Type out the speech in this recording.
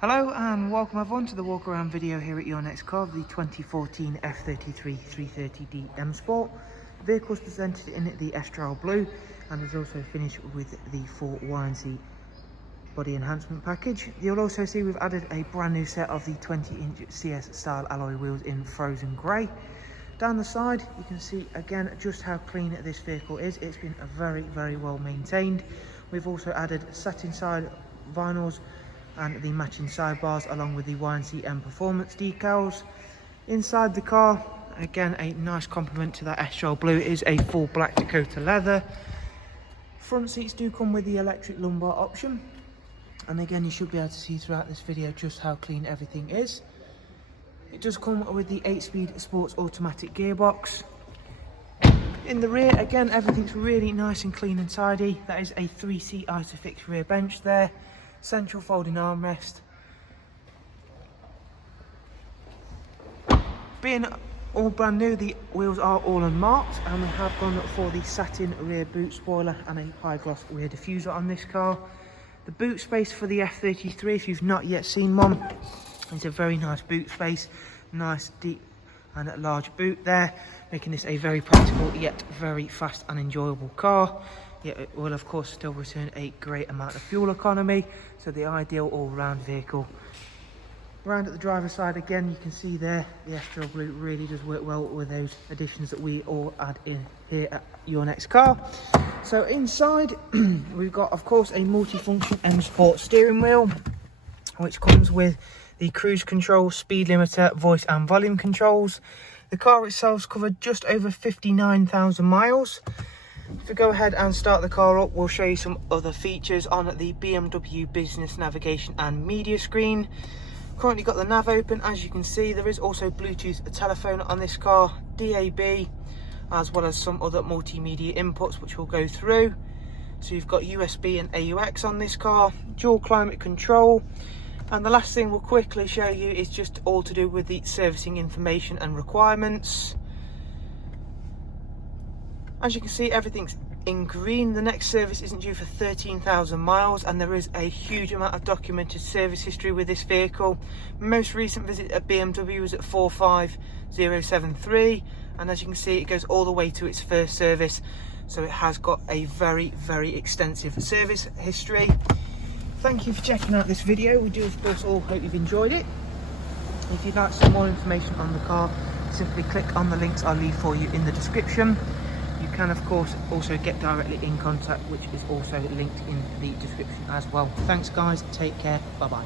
Hello and welcome everyone to the walk around video here at your next car, the 2014 F33 330D M Sport. The vehicle is presented in the Estral Blue and is also finished with the full YNC body enhancement package. You'll also see we've added a brand new set of the 20-inch CS style alloy wheels in frozen grey. Down the side you can see again just how clean this vehicle is. It's been very well maintained. We've also added satin side vinyls and the matching sidebars along with the YNC Mperformance decals. Inside the car, again a nice complement to that Estral Blue, is a full black Dakota leather. Front seats do come with the electric lumbar option, and again you should be able to see throughout this video just how clean everything is. It does come with the 8-speed sports automatic gearbox. In the rear, again everything's really nice and clean and tidy. That is a 3-seat Isofix rear bench there. Central folding armrest. Being all brand new, the wheels are all unmarked, and we have gone for the satin rear boot spoiler and a high gloss rear diffuser on this car. The boot space for the F33, if you've not yet seen one, is a very nice boot space, nice deep and large boot there, making this a very practical yet very fast and enjoyable car. Yet it will of course still return a great amount of fuel economy, so the ideal all-round vehicle. Round at the driver's side again, you can see there the Estral Blue really does work well with those additions that we all add in here at your next car. So inside we've got of course a multifunction M Sport steering wheel, which comes with the cruise control, speed limiter, voice and volume controls. The car itself's covered just over 59,000 miles. If we go ahead and start the car up, we'll show you some other features on the BMW business navigation and media screen. Currently got the nav open. As you can see, there is also Bluetooth telephone on this car, DAB, as well as some other multimedia inputs which we'll go through. So you've got USB and AUX on this car, dual climate control, and the last thing we'll quickly show you is just all to do with the servicing information and requirements. As you can see, everything's in green. The next service isn't due for 13,000 miles, and there is a huge amount of documented service history with this vehicle. Most recent visit at BMW was at 45073, and as you can see, it goes all the way to its first service, so it has got a very extensive service history. Thank you for checking out this video. We do of course all hope you've enjoyed it. If you'd like some more information on the car, simply click on the links I'll leave for you in the description. You can of course also get directly in contact, which is also linked in the description as well. Thanks guys, take care, bye bye.